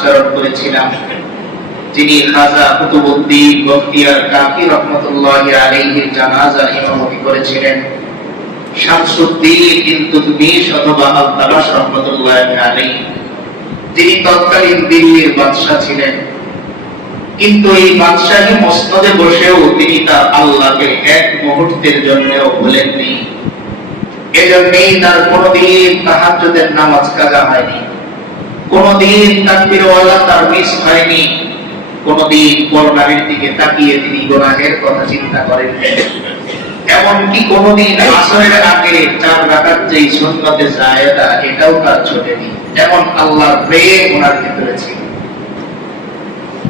উচ্চারণ করেছিলাম, যিনি খাজা কুতুবউদ্দিন বখতিয়ার কাকি রহমাতুল্লাহি আলাইহির জানাজা ইমামতি করেছিলেন, শামসুদ্দিন ইলতুতমিশ অথবা আল-তাবাশ রহমাতুল্লাহি আলাইহি, যিনি তৎকালীন দিল্লির বাদশা ছিলেন। কিন্তু এই বাদশাহী মসনদে বসেও তিনি তার আল্লাহকে এক মুহূর্তের জন্যও ভুলেননি। এজন্যই তার কোনদিন তাহাজ্জুদের নামাজ কাজা হয়নি, কোনদিন তাকবীরওয়ালা তার মিস হয়নি, কোনদিন পরনারীর দিকে তাকিয়ে তিনি গুনাহের কথা চিন্তা করেননি। এমনকি কোনদিন আসরের আগে 4 রাকাত যেই সুন্নতে জায়েদা এটাও তার ছোটেনি। এমন আল্লাহর প্রেম ওনার ভিতরে ছিল।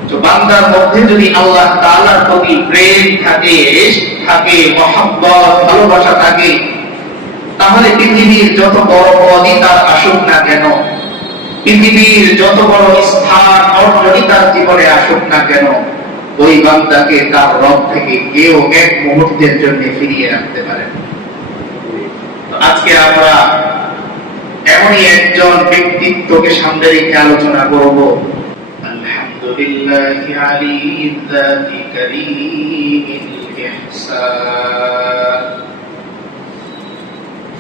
তো বান্দার মধ্যে যদি আল্লাহ তাআলার প্রতি প্রেম থাকে মহব্বত ভালোবাসা থাকে, তাহলে পৃথিবীর যত বড় পদই তার আসুক না কেন, পৃথিবীর যত বড় স্থান অর্জনই তার জীবনে আসুক না কেন, ওই বান্দাকে তার রব থেকে কেউ এক মুহূর্তের জন্য ফিরিয়ে রাখতে পারে। আজকে আমরা এমনই একজন ব্যক্তিত্বকে সামনে রেখে আলোচনা করব। আলহামদুলিল্লাহি আলিয়্যিয যাতি কারীমিল ইহসান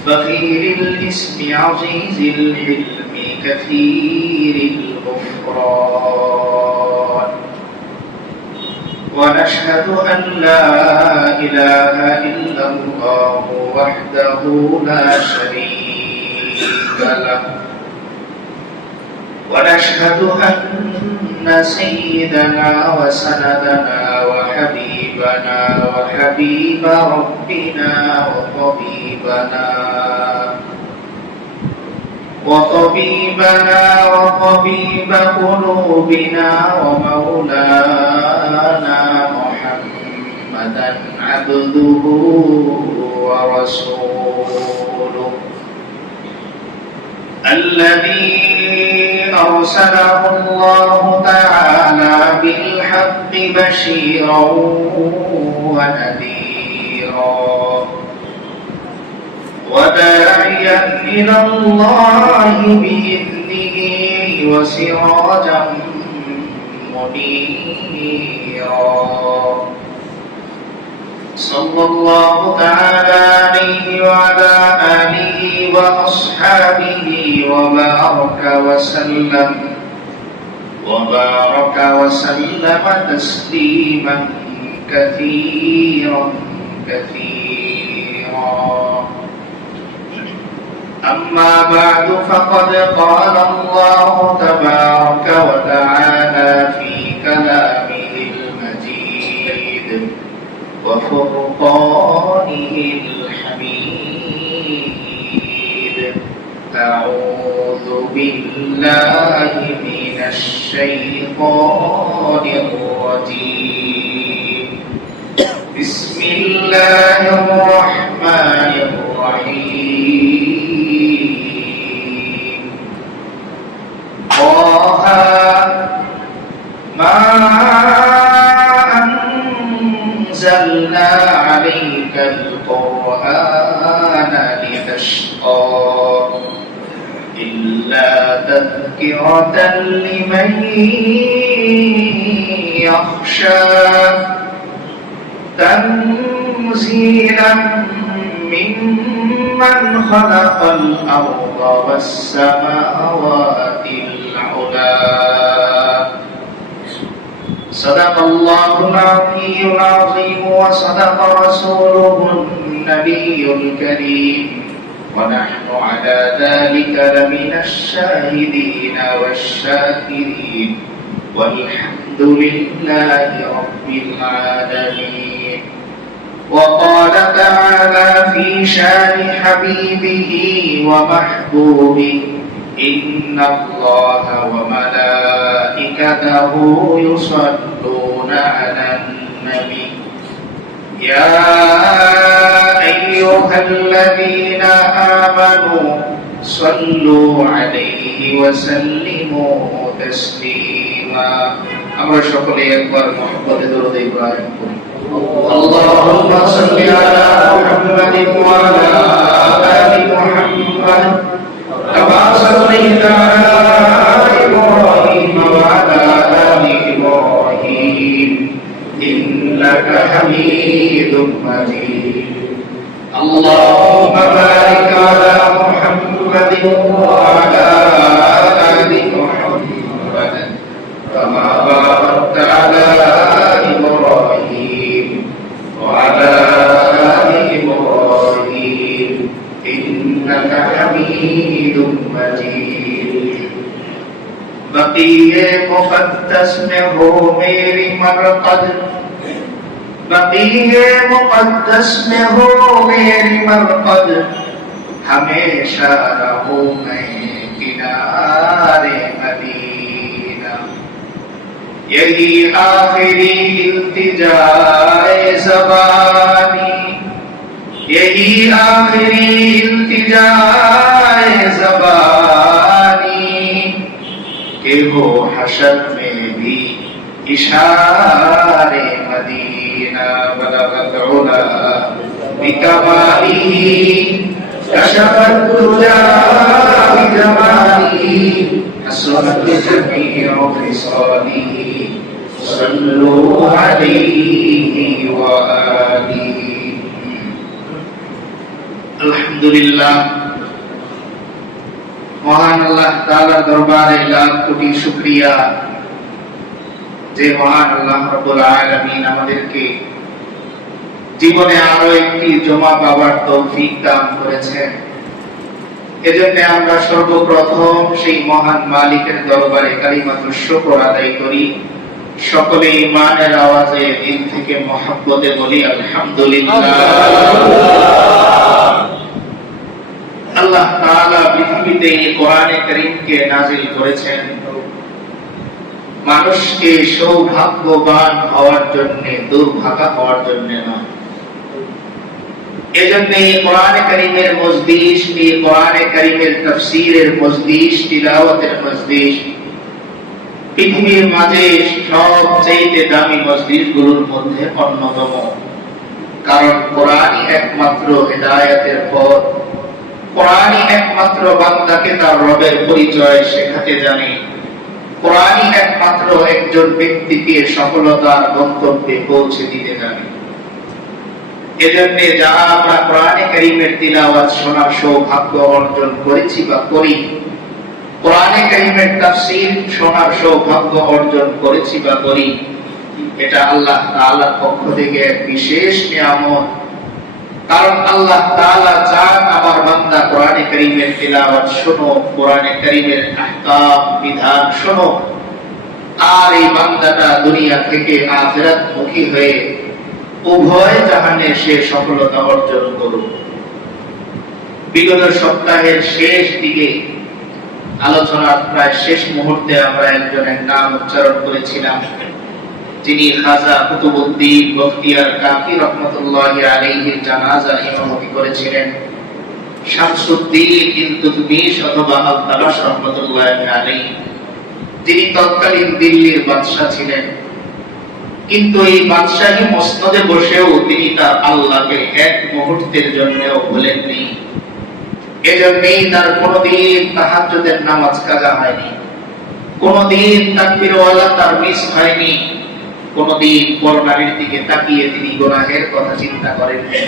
ফখীরিল ইসমি আজিজিল হিলমি কাসীরিল গুফরান ونشهد أن لا إله إلا الله وحده لا شريك له ونشهد أن سيدنا وسندنا وحبيبنا وحبيب ربنا وطبيب قلوبنا ومولانا محمدا عبده ورسوله الذي أرسله الله تعالى بالحق بشيرا ونذيرا وداعيا إلى الله بإذنه وسراجا منيرا صلى الله تعالى عليه وعلى آله وأصحابه وبارك وسلم تسليما كثيرا أما بعد فقد قال الله تبارك وتعالى في كلامه المجيد وفرقانه الحميد أعوذ بالله من الشيطان الرجيم بسم الله الرحمن الرحيم طه ما أنزلنا عليك القرآن لتشقى إلا تذكرة لمن يخشى تنزيلا ممن خلق الأرض والسماوات العلى صدق الله العلي العظيم وصدق رسوله النبي الكريم ونحن على ذلك لمن الشاهدين والشاكرين والحمد لله رب العالمين. وقال تعالى في شان حبيبه ومحبوبه إن الله وملائكته يصلون على النبي يا أيها الذين آمنوا صلوا عليه وسلموا تسليما. আমরা সকলে একবার মুহাম্মদের দরুদ ইব্রাহিম পড়ি। اللهم صل على محمد وعلى آل محمد كما صليت على إبراهيم وعلى হামিদুম মাজিদ اللهم بارك على محمد وعلى آل محمد كما باركت على إبراهيم وعلى آل إبراهيم إنك حميد مجيد بقيہ مقدس میں ہو میری مرقد بقیہ مقدس میں ہو میری مرقد ہمیشہ رہوں میں کنارے مدینہ یہی آخری التجائے زبانی یہی آخری التجائے زبانی کہ ہو حشر میں بھی اشارے مدینہ بلغ العلا بکمالہ کشف الدجى بجمالہ حسنت جمیع خصالہ صلوا علیہ وآلہ আলহামদুলিল্লাহ মহান আল্লাহ তাআলার দরবারে লাখ কোটি শুকরিয়া যে মহান আল্লাহ রাব্বুল আলামিন আমাদেরকে জীবনে আরো একটি জমা পাওয়ার তৌফিক দান করেছেন। এজন্য আমরা সর্বপ্রথম সেই মহান মালিকের দরবারে কালিমাতুশ শুকর আদায় করি। সকলে ঈমানের আওয়াজে দিল থেকে মহব্বতে বলি আলহামদুলিল্লাহ। আল্লাহ তাআলা পৃথিবীতে এই কোরআনে কারীমকে নাযিল করেছেন মানুষকে সৌভাগ্যবান হওয়ার জন্য, দুর্ভাগা হওয়ার জন্য নয়। এজন্য এই কোরআনে কারীমের মজলিস, এই কোরআনে কারীমের তাফসীরের মজলিস, তিলাওয়াতের মজলিস পৃথিবীর মাঝে সবচেয়ে দামি মজলিসগুলোর মধ্যে অন্যতম। কারণ কোরআনই একমাত্র হেদায়েতের পথ, কোরআনই একমাত্র বান্দাকে তার রবের পরিচয় শেখাতে জানে, কোরআনই একমাত্র একজন ব্যক্তিকে সফলতার গন্তব্যে পৌঁছে দিতে জানে। এজন্য যারা আমরা কোরআনে কারীমের তিলাওয়াত শোনার সৌভাগ্য অর্জন করেছি বা করি, কোরআনে কারীমের তাফসীর শোনার সৌভাগ্য অর্জন করেছি বা করি, এটা আল্লাহ তাআলার পক্ষ থেকে এক বিশেষ নিয়ামত। কারণ আল্লাহ তাআলা চান আমার বান্দা কোরআনে কারীমের তিলাওয়াত শোনো, কোরআনে কারীমের আহকাম বিধান শোনো, আর এই বান্দাটা দুনিয়া থেকে আখিরাত মুখী হয়ে উভয় জাহানে সে সফলতা অর্জন করুক। বিগত সপ্তাহের শেষ দিকে আলোচনার প্রায় শেষ মুহূর্তে আমরা একজনের নাম উচ্চারণ করেছিলাম, যিনি খাজা কুতুবউদ্দিন বখতিয়ার কাকি রহমাতুল্লাহি আলাইহির জানাজা ইমামতি করেছিলেন, শামসুদ্দিন ইলতুতমিশ অথবা আল-তামাশ রহমাতুল্লাহি আলাইহি, যিনি তৎকালীন দিল্লির বাদশা ছিলেন। কিন্তু এই বাদশাহী মসনদে বসেও তিনি তার আল্লাহকে এক মুহূর্তের জন্যও ভুলেননি। এজন্যই তার কোনদিন তাহাজ্জুদের নামাজ কাজা হয়নি, কোনদিন তাকবীরওয়ালা তার মিস হয়নি, কোনদিন পরনারীর দিকে তাকিয়ে তিনি গুনাহের কথা চিন্তা করেননি।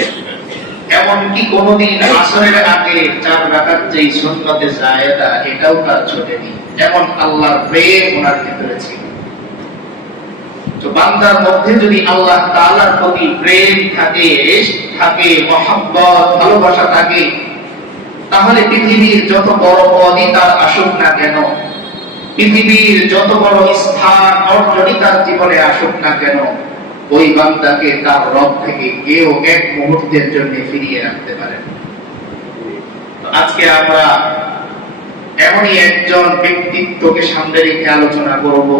এমনকি কোনদিন আসরের আগে 4 রাকাত যেই সুন্নতে জায়েদা এটাও তার ছোটেনি। এমন আল্লাহর প্রেম ওনার ভিতরে ছিল। তো বান্দার মধ্যে যদি আল্লাহ তাআলার প্রতি প্রেম থাকে, মহব্বত, ভালোবাসা থাকে, তাহলে পৃথিবীর যত বড় পদই তার আসুক না কেন, পৃথিবীর যত বড় স্থান অর্জনই তার জীবনে আসুক না কেন, ওই বান্দাকে তার রব থেকে কেউ এক মুহূর্তের জন্য ফিরিয়ে রাখতে পারে। আজকে আমরা এমনই একজন ব্যক্তিত্বকে সামনে রেখে আলোচনা করব